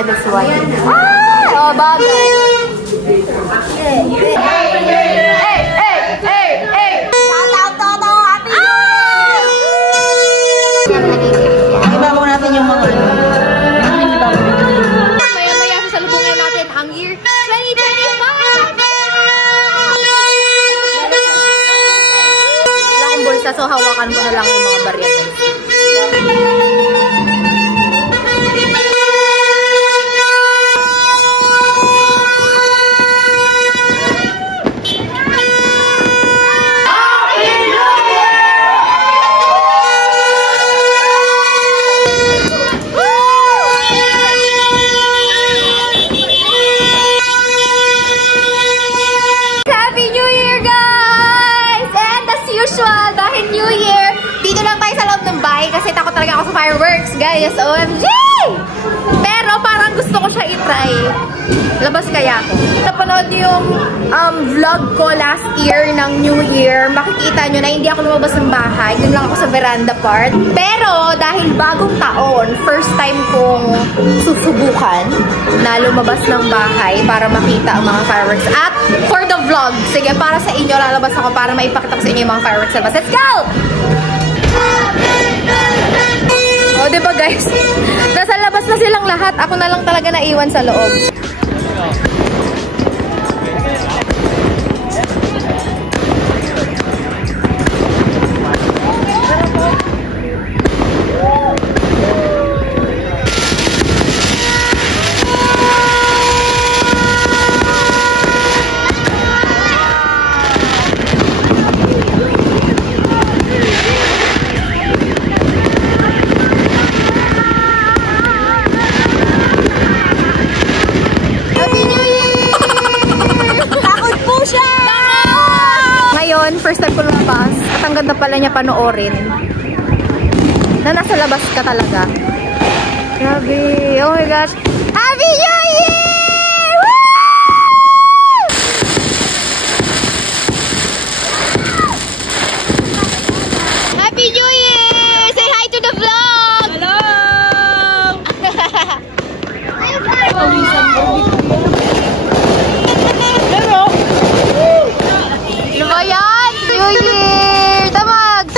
here, that's why. Oh, bagay. Hey! Shout out, Toto! Happy New Year! Ibabaw natin yung mga maya-maya sa salubungin natin ang year 2025! Wala akong bulsa, so hawakan ko na lang yung mga barya, guys. Dahil New Year, dito lang tayo sa loob ng bahay kasi takot talaga ako sa fireworks, guys. OMG! Pero parang gusto ko siya i-try. Labas kaya ako. Napanood niyo yung vlog ko last year ng New Year. Makikita nyo na hindi ako lumabas ng bahay. Doon lang ako sa veranda part. Pero dahil bagong taon, first time kong susubukan na lumabas ng bahay para makita ang mga fireworks. At for the vlog, sige, para sa inyo, lalabas ako para maipakita ko sa inyo yung mga fireworks labas. Let's go! O, diba guys? Nasa labas na silang lahat. Ako na lang talaga naiwan sa loob. First time ko lumabas at ang ganda pala niya panoorin na nasa labas ka talaga. Grabe, oh my gosh, Happy New Year! Woo! Happy New Year! Say hi to the vlog! Hello! Hello! Yan! New Year! Damag!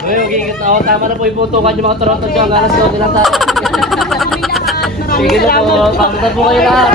Okay, tama na po iputukan yung mga turoton ko. Ang alas ko din ang tayo. Sige na po, pagkatan po kayo lahat.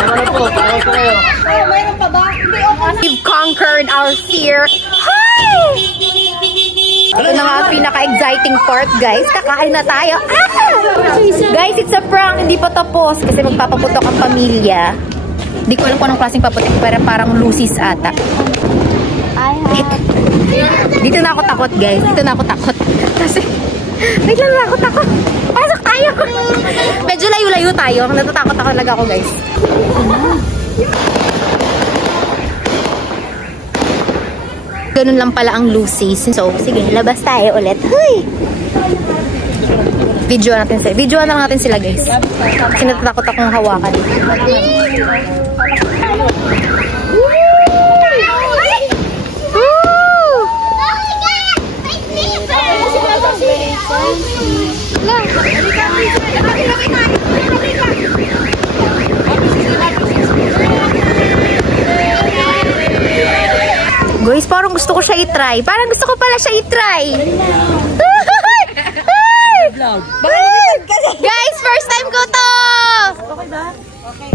Tama na po, tawag ko kayo. Mayroon pa ba? We've conquered our fear. Hi! Ito na nga ang pinaka-exciting part, guys. Kakain na tayo. Ah! Guys, it's a prank. Hindi pa tapos kasi magpapaputok ang pamilya. Hindi ko alam kung anong klaseng paputok, pero parang lucis ata. Dito na ako takot, guys. Dito na ako takot. Kasi, wait lang, takot ako. Pasok tayo. Medyo layo-layo tayo. Natatakot ako talaga ako, guys. Ganun lang pala ang lucis. So, sige, labas tayo ulit. Huy! Video na lang natin sila, guys. Kasi natatakot akong hawakan. Guys, parang gusto ko siya i-try. Parang gusto ko pala siya i-try. Guys, first time ko to! Okay ba? Okay.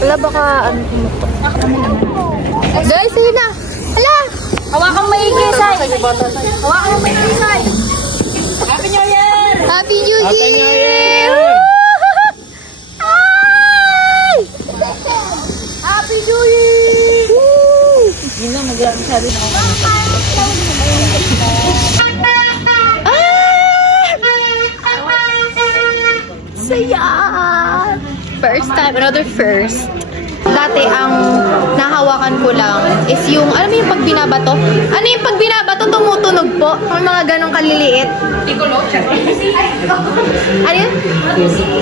Wala baka ano tumutok. Guys, yun na. Hala! Hawakan maigi, Sai. Hawakan maigi, Sai. Happy New Year! Happy New Year! Happy New Year! Happy New Year! Yun na, mag-lang sabi na ako. Saya! First time, another first. Dati ang nahawakan ko lang is yung, alam mo yung pag binabato? Ano yung pag binabato, tumutunog po? May mga ganong kaliliit. Ano yun?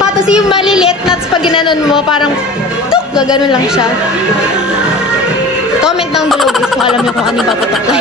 Patos yung maliliit nuts pag ginanon mo, parang tuk, gaganon lang siya. Comment ng below guys kung alam niyo kung ano yung papatok ko.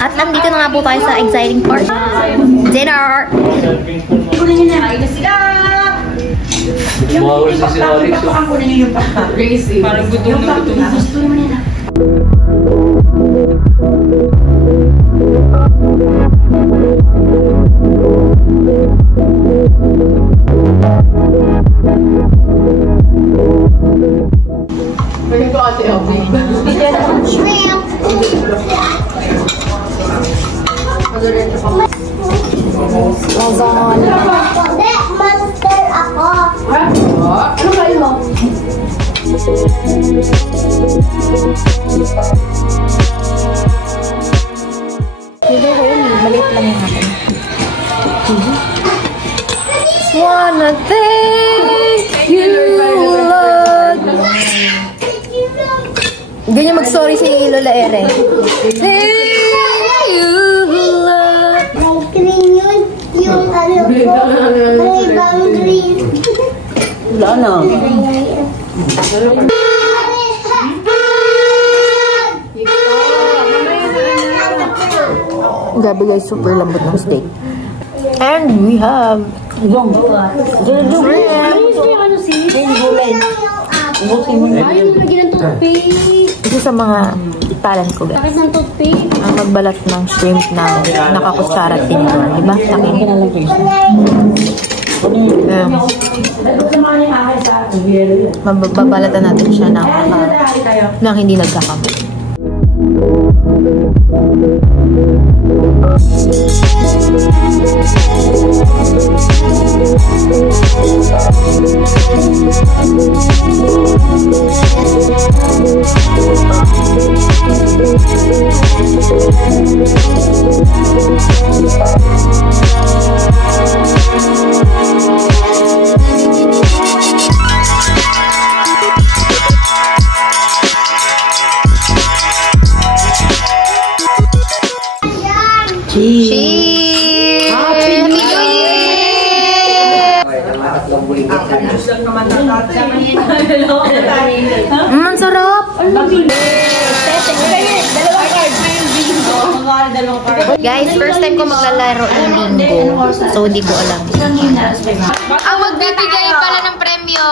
At nandito na nga po tayo sa exciting part. Dinner! Bawal sa si Alex. Parang gutom na gutom na. Shrimp. Hindi, monster ako. Ano kayo mo? Maliit lang yung akin. Wanna thank you, Lord. Ganyan mag-sorry si Lola Ere. Thank you, Lord. Green yun. Yung ano ko. Ibang green. Wala na. Gabi guys, super lambot ng steak. And we have isa sa mga talent ko guys. Ang magbalat ng shrimp na nakakutsara tinuan. Diba? Mababalatan natin siya ng hindi nagkakamay. Cheers! Happy New Year! Ang sarap! Guys, first time ko maglalaro ng linggo. So, hindi ko alam. Ang magbibigay pala ng premyo!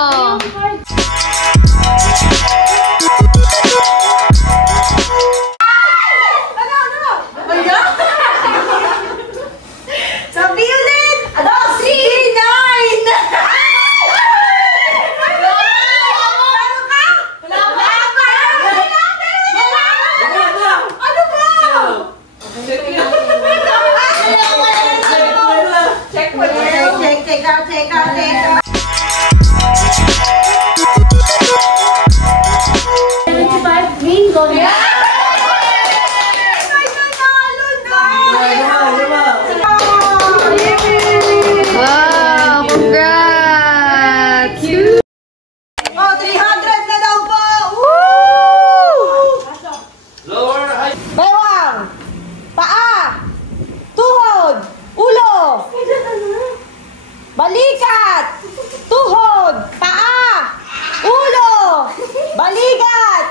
Balikat! Tuhod! Paa! Ulo! Balikat!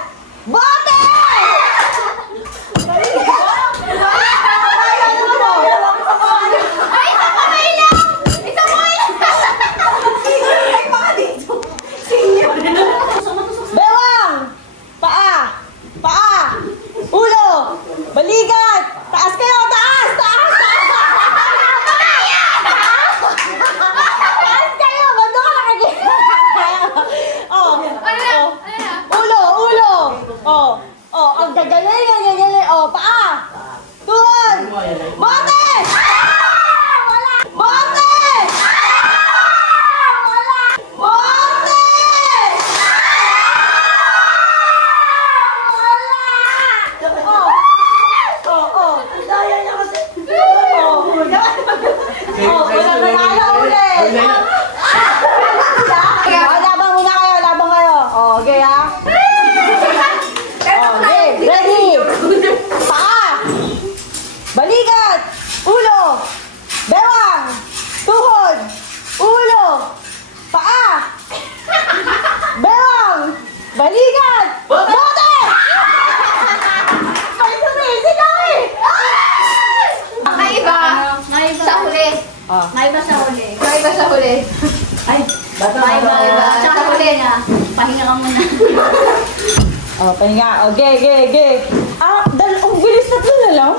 Bote! Bewang! Paa! Paa! Ulo! Balikat! Taas kayo! Taas! Taas! Ang gagaling, ang gagaling. Oh, paa. Tuhod. Bote! Wala. Bote! Wala. Bote! Wala. Daya niya kasi. Wala nanalo ulit. Labang muna kayo, labang kayo. Okay, ha? Ready? Paa! Balikat! eh. Ay, Bye, bye, bye. Tsaka huli na. Pahinga ka muna. Oh, pahinga. Okay. Ah, ang bilis na na lang.